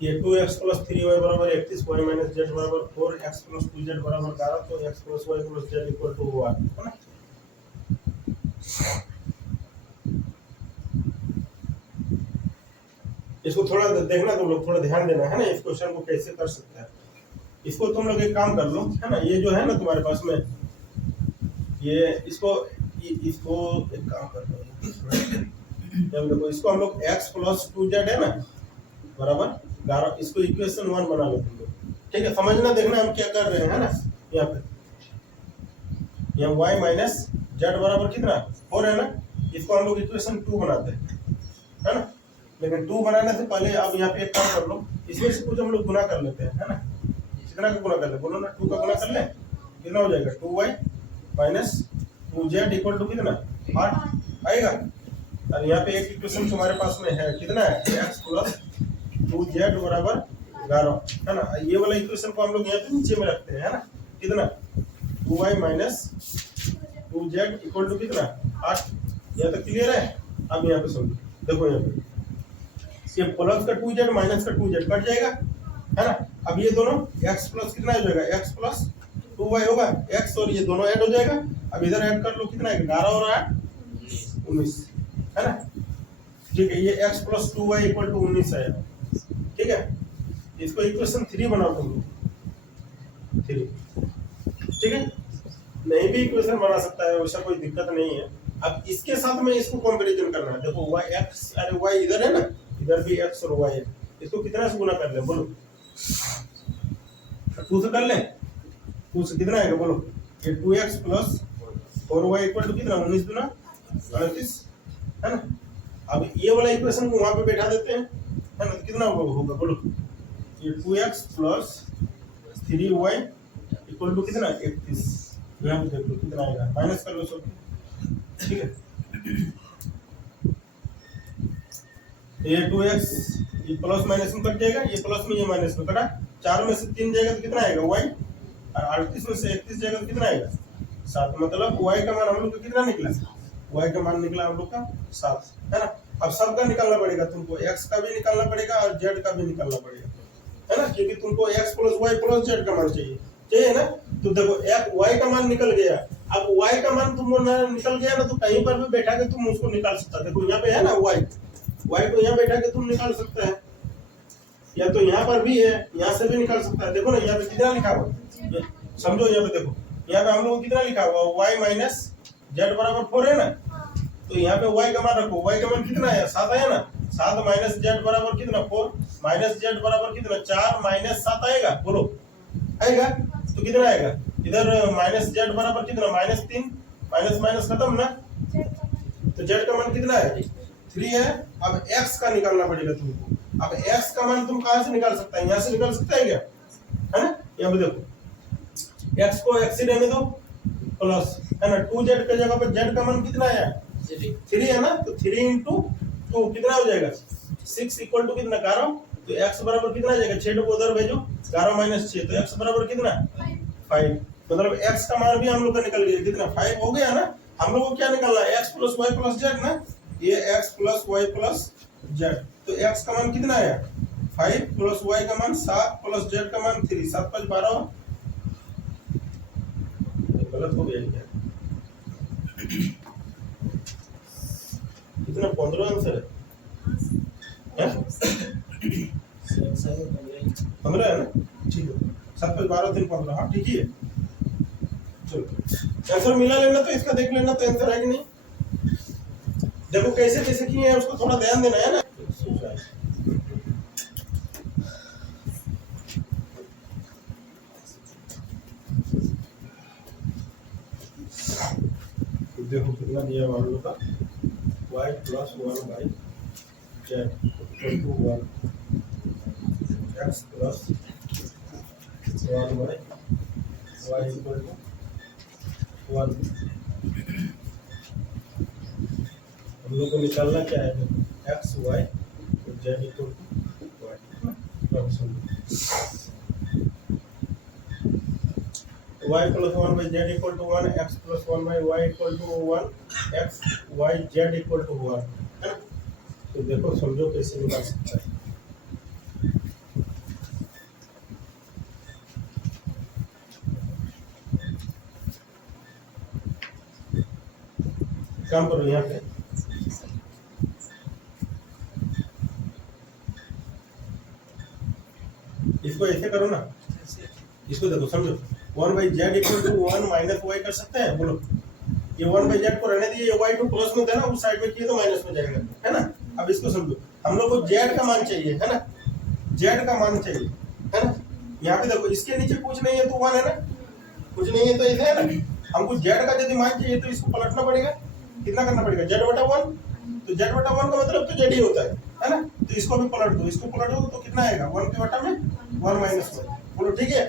ये 2x प्लस 3y बराबर 31, y माइनस जेड बराबर 4, x प्लस 2z बराबर 11, तो x plus y plus z equal to 1, है ना। इसको थोड़ा देखना तुम लोग, थोड़ा ध्यान देना है ना, इस क्वेश्चन को कैसे कर सकते हैं। इसको तुम लोग एक काम कर लो, है ना, ये जो है ना तुम्हारे पास में ये इसको एक काम कर लो, देखो इसको हम लोग x प्लस 2z है ना बराबर 11, इसको इक्वेशन 1 बना लो तुम लोग, ठीक है। समझना देखना हम क्या कर रहे हैं, है ना। यहाँ पे यहाँ y माइनस जेड बराबर कितना 4 है ना, इसको हम लोग इक्वेशन 2 बनाते हैं, है ना। लेकिन 2 बनाने से पहले अब यहाँ पे एक काम कर लो, इसमें से कुछ हम लोग गुना कर लेते हैं, है ना। कितना का गुना कर ले बोलो ना, 2 का गुना कर ले, कितना हो जाएगा 2y minus 2z equal to कितना 8 आएगा। और यहाँ पे एक इक्वेशन तुम्हारे पास में है, कितना है x प्लस 2z बराबर 11, है ना। ये वाला इक्वेशन को हम लोग यहाँ पे नीचे में रखते हैं, है ना, कितना 2y minus 2z equal to कितना 8, यहाँ तक क्लियर है। अब यहाँ पे समझो, देखो यहाँ पे ये प्लस का 2z माइनस का 2z कट जाएगा, है ना। अब ये दोनों x प्लस कितना हो जाएगा, x प्लस 2y होगा, x और ये दोनों ऐड हो जाएगा। अब इधर ऐड कर लो, कितना है 11 और 8 19, है ना, ठीक है। ये x plus 2y equal to 19 है, ठीक है। इसको इक्वेशन 3 बनाओ तुम लोग, 3, ठीक है। नहीं भी इक्वेशन बना सकता है, वैसा कोई दिक्कत नहीं है। अब इसके साथ में इसको कंपैरिजन करना है, देखो y x, अरे y इधर है ना, इधर भी x और y है, इसको कितना से गुना कर ले बोलो, 2 से कर ले, 2 से कितना आएगा बोलो, ये 2x plus 4y equal to कितना 19 गुना 38, है ना। अब ये वाला इक्वेशन को वहां पे बैठा देते हैं, है ना, तो कितना होगा बोलो, ये 2x plus 3y equal to कितना 31, यहाँ पे देख लो कितना आएगा, माइनस कर लो सब, ठीक है। ये 2x ये प्लस माइनस में कट जाएगा, ये प्लस में ये माइनस में कटा, 4 में से 3 जाएगा तो कितना आएगा y, और 38 में से 31 जाएगा तो कितना आएगा 7, मतलब y का मान हम लोग का कितना निकला, y का मान निकला हम लोग का 7, है ना। अब सबका निकालना पड़ेगा तुमको, x का भी निकालना पड़ेगा और z का भी निकालना पड़ेगा, है ना, क्योंकि तुमको x plus y plus z का मान चाहिए ना। तो देखो y का मान निकल गया, अब y का मान तुम निकल गया ना, तो कहीं पर भी बैठा के तुम उसको निकाल सकता है। देखो यहाँ पे है ना y को यहाँ बैठा के तुम निकाल सकता है, या तो यहाँ पर भी है, यहाँ से भी निकाल सकता है। देखो ना यहाँ पे कितना लिखा हुआ, समझो यहाँ पे देखो, यहाँ पे हम लोग कितना लिखा हुआ y माइनस जेड बराबर 4 है ना, तो यहाँ पे y का मान रखो, y का मान कितना है 7 है ना, 7 माइनस जेड बराबर कितना 4, माइनस जेड बराबर कितना 4 माइनस 7 आएगा बोलो, आएगा तो कितना आएगा, इधर माइनस जेड बराबर कितना -3, माइनस माइनस खत्म ना, तो जेड का मान कितना है 3 है। अब एक्स का निकालना पड़ेगा तुमको। अब एक्स का मान तुम कहां से निकाल सकता है, यहां से निकाल सकता है क्या, है ना। यहाँ पे देखो एक्स को एक्स ही रहने दो प्लस, है ना, 2z की जगह पर जेड का मान कितना है 3 है ना, तो 3 इंटू 2 कितना हो जाएगा 6 इक्वल टू कितना 11। तो x बराबर कितना आ जाएगा 6 को उधर भेजो 11 माइनस 6, तो x बराबर कितना 5। मतलब x का मान भी हम लोग का निकल गया कितना 5 हो गया ना। हम लोग को क्या निकालना है x plus y plus z ना, ये x plus y plus z. तो x का मान कितना है 5 प्लस y का मान 7 प्लस z का मान 3, 7 5 12। गलत हो गया क्या, कितना 15 आंसर है 15 है ना, ठीक है 7 5 12 3 15, हाँ ठीक ही है। चलो आंसर मिला लेना, तो इसका देख लेना तो आंसर है कि नहीं। देखो कैसे कैसे किए हैं उसको थोड़ा ध्यान देना है ना। देखो कितना दिया मान लो का y plus 1 by z equal to 1, x plus 1 by y equal to 1। हम लोग को निकालना क्या है x y z equal to y plus 1 by z equal to 1, x plus 1 by y equal to 1, x y z equal to 1, है ना। तो देखो समझो कैसे निकाल सकता है। काम करो यहाँ पे, इसको ऐसे करो ना, इसको देखो समझो 1 by z equal to 1 minus y कर सकते हैं, बोलो ये 1 बाई जेड को रहने दिए, ये वाई टू प्लस में था ना, उस साइड में किए तो माइनस में जाएगा, है ना। अब इसको समझो, हम लोग को जेड का मान चाहिए, है ना, जेड का मान चाहिए, है ना। यहाँ पे देखो इसके नीचे कुछ नहीं है तो 1 है ना, कुछ नहीं है तो ऐसे है ना। हमको जेड का यदि मान चाहिए तो इसको पलटना पड़ेगा, कितना करना पड़ेगा जेड बटा 1, तो जेड बटा 1 का मतलब तो जेड ही होता है ना। तो इसको भी पलट दो, इसको पलट दो तो कितना आएगा 1 के बटा में 1 माइनस 1, बोलो ठीक है।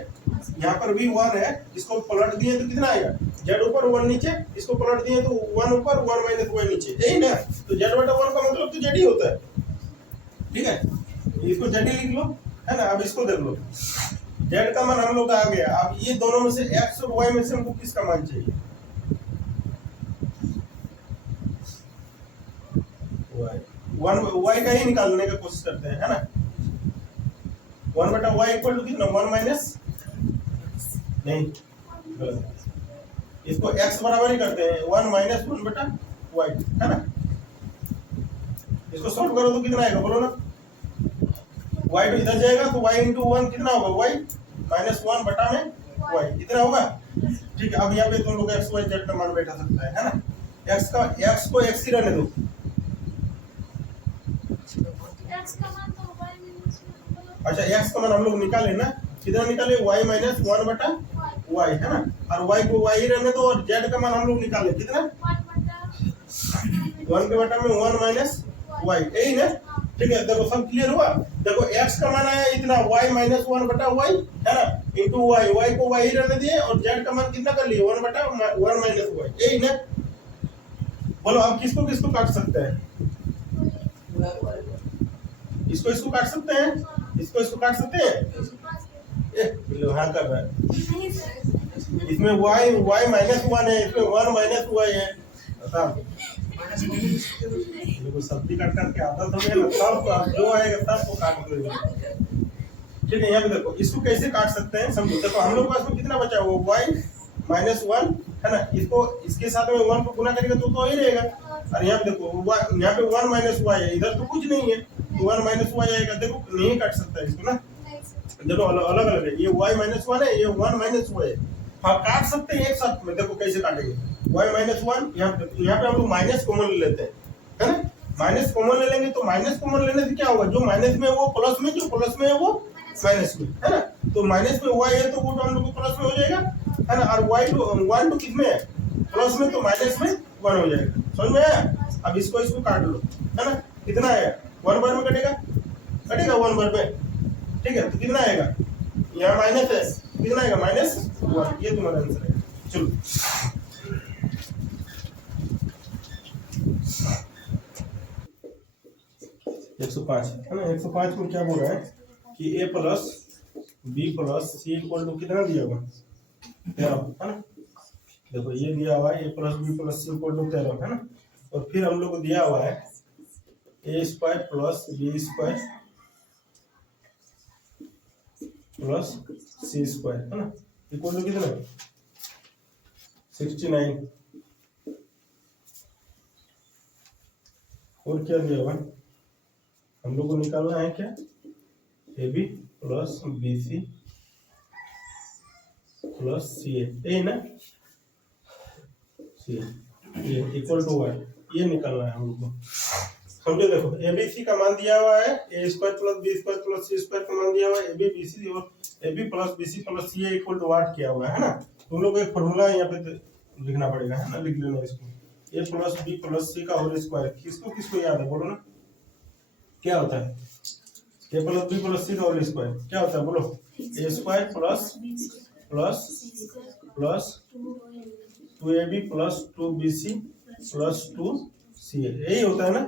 यहाँ पर भी 1 है, इसको पलट दिए तो कितना आएगा जेड ऊपर 1 नीचे, इसको पलट दिए तो 1 ऊपर 1 माइनस 1 नीचे, यही ना। तो जेड बटा 1 का मतलब तो जेड ही होता है, ठीक है। इसको जेड ही लिख लो, है ना। अब इसको देख लो, जेड का मान हम लोग का आ गया। अब ये दोनों में से एक्स और वाई में से हमको किसका मान चाहिए, वाई का ही निकालने का कोशिश करते हैं, है ना। 1 बटा वाई इक्वल टू कितना 1 माइनस नहीं, इसको x बराबर ही करते हैं 1 माइनस 1 बटा वाई, है ना। इसको सॉल्व करो तो कितना आएगा बोलो ना, y तो इधर जाएगा तो y इंटू 1 कितना होगा y माइनस 1 बटा में y, इतना होगा, ठीक है। अब यहाँ पे तुम लोग x y z का मान बैठा सकता है ना। x को x ही रहने दो, x का मान तो y माइनस 1। अच्छा x का मान हम लोग निकाले ना, कितना निकाले y माइनस 1 बटा y, है ना। और y को y ही रहने दो, और z का मान हम लोग निकाले कितना 1 के बटा में 1 माइनस y, यही ना, ठीक है। देखो सब क्लियर हुआ। देखो x का मान आया इतना y माइनस 1 बटा y, है ना, इंटू y को y ही रहने दिए, और z का मान कितना कर लिए 1 बटा 1 माइनस y, यही ना। बोलो अब किसको किसको काट सकते हैं, इसको काट सकते हैं, इसको काट सकते हैं, हाँ कर रहा है। इसमें y माइनस 1 है, इसमें 1 माइनस y है, बताओ देखो सब्जी काट करके आदत हो गया, सब जो आएगा सबको काट दो, ठीक है। यहाँ पे देखो इसको कैसे काट सकते हैं समझो। देखो हम लोग के पास में कितना बचा हुआ y माइनस 1, है ना, इसको इसके साथ में 1 को गुना करेगा तो ही रहेगा। और यहाँ पे देखो यहाँ पे 1 माइनस y है, इधर तो कुछ नहीं है, तो 1 माइनस y आएगा। देखो नहीं काट सकता है इसको ना, देखो अलग अलग है, ये y माइनस 1 है, ये 1 माइनस y है। हाँ काट सकते हैं एक साथ में, देखो कैसे काटेंगे y माइनस 1, यहाँ पे हम लोग माइनस कॉमन ले लेते हैं, है ना। माइनस कॉमन ले लेंगे तो माइनस कॉमन लेने से क्या होगा, जो माइनस में है वो प्लस में, जो प्लस में है वो माइनस में, है ना। तो माइनस में y है तो वो तो हम लोग को प्लस में हो जाएगा, है ना। और y तो 1 तो किस में है प्लस में तो माइनस में 1 हो जाएगा, समझ में आया। अब इसको काट लो, है ना। कितना आएगा, 1 बार में कटेगा, 1 बार में, ठीक है। तो कितना आएगा, यहाँ माइनस है, कितना आएगा -1, ये तुम्हारा आंसर है। चलो 105 है ना। 105 में क्या बोल रहा है कि a plus B plus C equal to कितना दिया हुआ, 13, है ना। देखो ये दिया हुआ है a plus B plus C equal to 13, है ना। और फिर हम लोग को दिया हुआ है a square plus B square plus C square, है ना, इक्वल टू कितना 69। और क्या दिया हुआ, हम लोग को निकालना है क्या, A B plus B C plus C A ना, सी ये इक्वल टू वाई, ये निकालना है हम लोग को, समझे। देखो ए बी सी का मान दिया हुआ है, A square plus B square plus C square का मान दिया हुआ है, ए बी बी सी और A B plus B C plus C equal to what किया हुआ है ना। तुम लोग को एक फॉर्मूला यहाँ पे लिखना पड़ेगा, है ना, लिख लेना इसको, ए प्लस बी प्लस सी का होल स्क्वायर। किसको किसको याद है, बोलो ना, क्या होता है, A plus B plus C का होल स्क्वायर क्या होता है, बोलो, A square plus plus plus 2ab plus 2bc plus 2ca, यही होता है ना।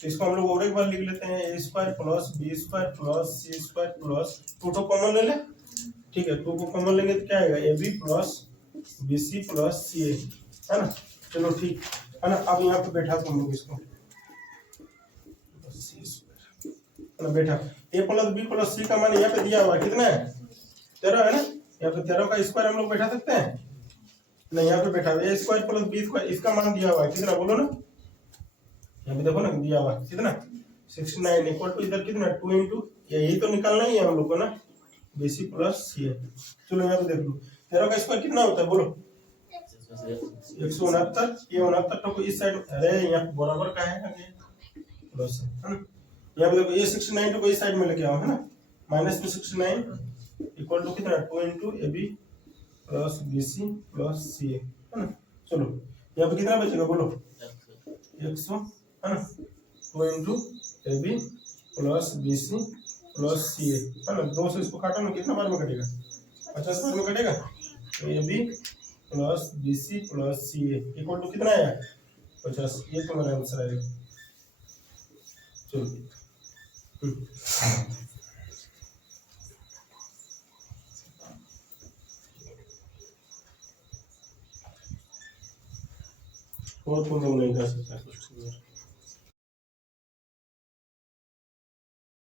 तो इसको हम लोग और एक बार लिख लेते हैं, A square plus B square plus C square plus 2 को कॉमन ले ले, ठीक है। 2 को कॉमन लेंगे तो क्या आएगा, A B plus B C plus C A, है ना। चलो ठीक है ना। अब यहाँ पे बैठा तुम लोग इसको, है ना, बैठा ए प्लस बी प्लस सी का मान यहाँ पे दिया हुआ है, कितना है 13, है ना। यहाँ पे 13 का स्क्वायर हम लोग बैठा सकते हैं, नहीं, यहाँ पे बैठा ए स्क्वायर प्लस बी स्क्वायर, इसका मान दिया हुआ है कितना, बोलो ना, यहाँ पे देखो ना दिया हुआ कितना 69 इक्वल टू इधर कितना 2 इंटू, यही तो निकालना ही है हम लोग को ना, बी सी प्लस सी है। चलो यहाँ पे देख लो 13 का स्क्वायर कितना होता है, बोलो 169, ये 69 को इस साइड, अरे यहाँ पे बराबर का है प्लस, है ना। यहाँ पे देखो ये 69 को इस साइड में लेके आओ, है ना, माइनस में 69 इक्वल टू कितना 2 into A B plus B C plus C A, है ना। चलो यहाँ पे कितना बचेगा, बोलो 100, है ना, 2 into A B plus B C plus C A, है ना। 2 से इसको काटो ना, कितना बार में कटेगा, 50 बार में कटेगा। तो a B plus B C plus C a equal to कितना आया 50, ये तुम्हारा आंसर आएगा। चलो और तुम लोग नहीं कर सकता कुछ।